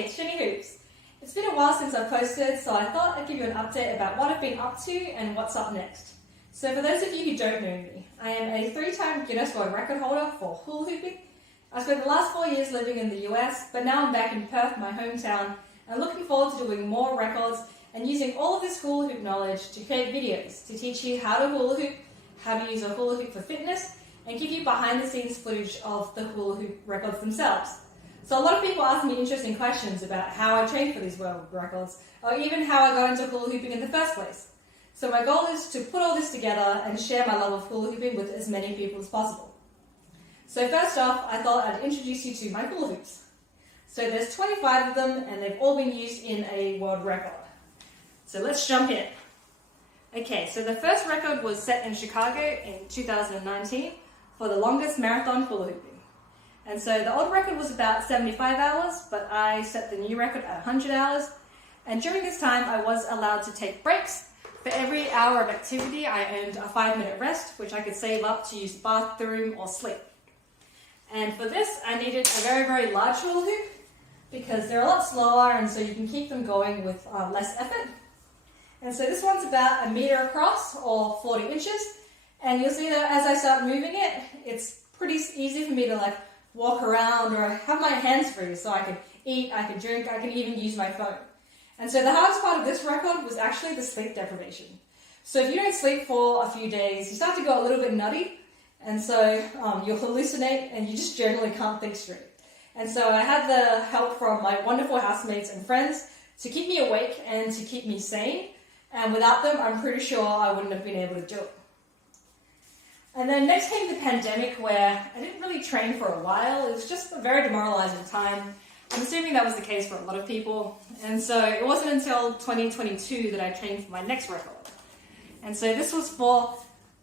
Hey, it's JennyHoops. It's been a while since I've posted, so I thought I'd give you an update about what I've been up to and what's up next. So for those of you who don't know me, I am a 3-time Guinness World Record holder for hula hooping. I spent the last 4 years living in the US, but now I'm back in Perth, my hometown, and looking forward to doing more records and using all of this hula hoop knowledge to create videos to teach you how to hula hoop, how to use a hula hoop for fitness, and give you behind the scenes footage of the hula hoop records themselves. So a lot of people ask me interesting questions about how I trained for these world records, or even how I got into hula hooping in the first place. So my goal is to put all this together and share my love of hula hooping with as many people as possible. So first off, I thought I'd introduce you to my hula hoops. So there's 25 of them, and they've all been used in a world record. So let's jump in. Okay, so the first record was set in Chicago in 2019 for the longest marathon hula hooping. And so the old record was about 75 hours, but I set the new record at 100 hours. And during this time, I was allowed to take breaks. For every hour of activity, I earned a 5-minute rest, which I could save up to use the bathroom or sleep. And for this, I needed a very, very large hula hoop because they're a lot slower, and so you can keep them going with less effort. And so this one's about 1 meter across, or 40 inches. And you'll see that as I start moving it, it's pretty easy for me to walk around or have my hands free, so I can eat, I can drink, I can even use my phone. And so the hardest part of this record was actually the sleep deprivation. So if you don't sleep for a few days, you start to go a little bit nutty, and so you'll hallucinate and you just generally can't think straight. And so I had the help from my wonderful housemates and friends to keep me awake and to keep me sane, and without them, I'm pretty sure I wouldn't have been able to do it. And then next came the pandemic, where I didn't really train for a while. It was just a very demoralizing time. I'm assuming that was the case for a lot of people. And so it wasn't until 2022 that I trained for my next record. And so this was for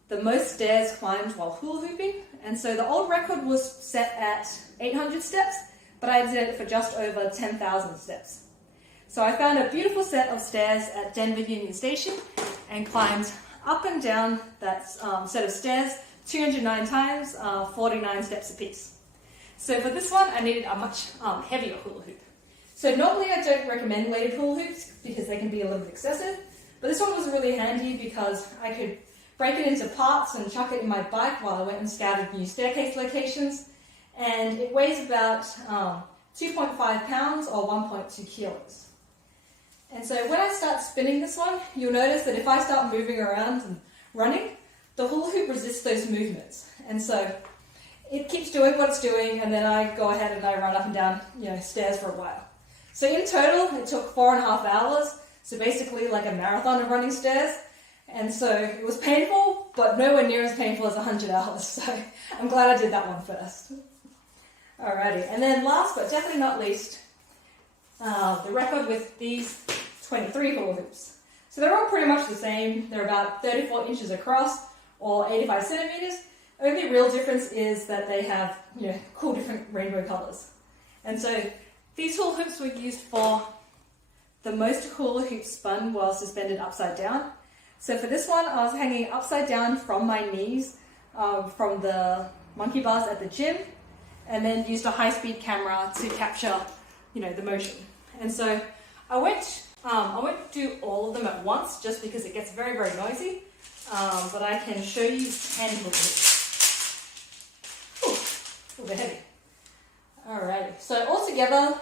the most stairs climbed while hula hooping. And so the old record was set at 800 steps, but I did it for just over 10,000 steps. So I found a beautiful set of stairs at Denver Union Station and climbed up and down that set of stairs 209 times, 49 steps apiece. So for this one, I needed a much heavier hula hoop. So normally I don't recommend weighted hula hoops because they can be a little bit excessive, but this one was really handy because I could break it into parts and chuck it in my bike while I went and scouted new staircase locations. And it weighs about 2.5 pounds or 1.2 kilos. And so when I start spinning this one, you'll notice that if I start moving around and running, the hula hoop resists those movements. And so it keeps doing what it's doing, and then I go ahead and I run up and down, stairs for a while. So in total, it took 4.5 hours. So basically like a marathon of running stairs. And so it was painful, but nowhere near as painful as 100 hours. So I'm glad I did that one first. Alrighty, and then last but definitely not least, the record with these 23 hula hoops. So they're all pretty much the same. They're about 34 inches across or 85 centimeters. Only real difference is that they have, cool different rainbow colors. And so these hula hoops were used for the most hula hoops spun while suspended upside down. So for this one, I was hanging upside down from my knees from the monkey bars at the gym, and then used a high-speed camera to capture, the motion. And so I won't do all of them at once just because it gets very, very noisy, but I can show you 10 hula hoops. Ooh, they're heavy. Alrighty, so altogether,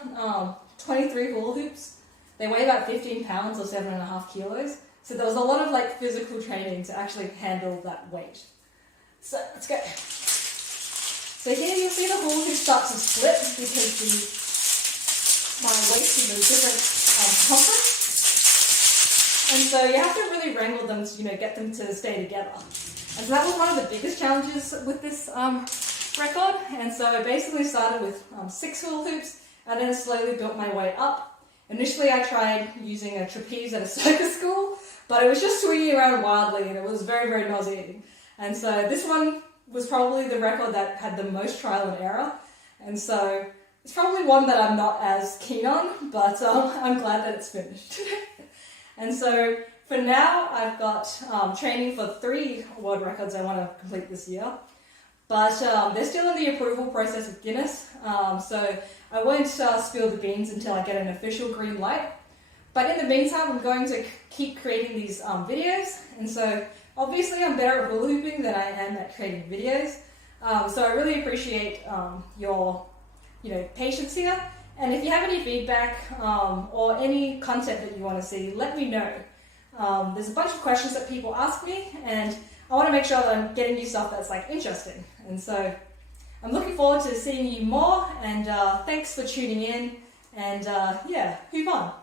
23 hula hoops. They weigh about 15 pounds or 7.5 kilos. So there was a lot of physical training to actually handle that weight. So let's go. So here you'll see the hula hoop start to split because my waist is a different circumference. And so you have to really wrangle them to get them to stay together. And so that was one of the biggest challenges with this record. And so I basically started with 6 hula hoops and then slowly built my way up. Initially I tried using a trapeze at a circus school, but it was just swinging around wildly and it was very, very nauseating. And so this one was probably the record that had the most trial and error. And so it's probably one that I'm not as keen on, but I'm glad that it's finished. And so for now, I've got training for 3 world records I want to complete this year. But they're still in the approval process with Guinness. So I won't spill the beans until I get an official green light. But in the meantime, I'm going to keep creating these videos, and so obviously I'm better at hula hooping than I am at creating videos. So I really appreciate your patience here. And if you have any feedback or any content that you want to see, let me know. There's a bunch of questions that people ask me, and I want to make sure that I'm getting you stuff that's like interesting. And so I'm looking forward to seeing you more, and thanks for tuning in, and yeah, hoop on.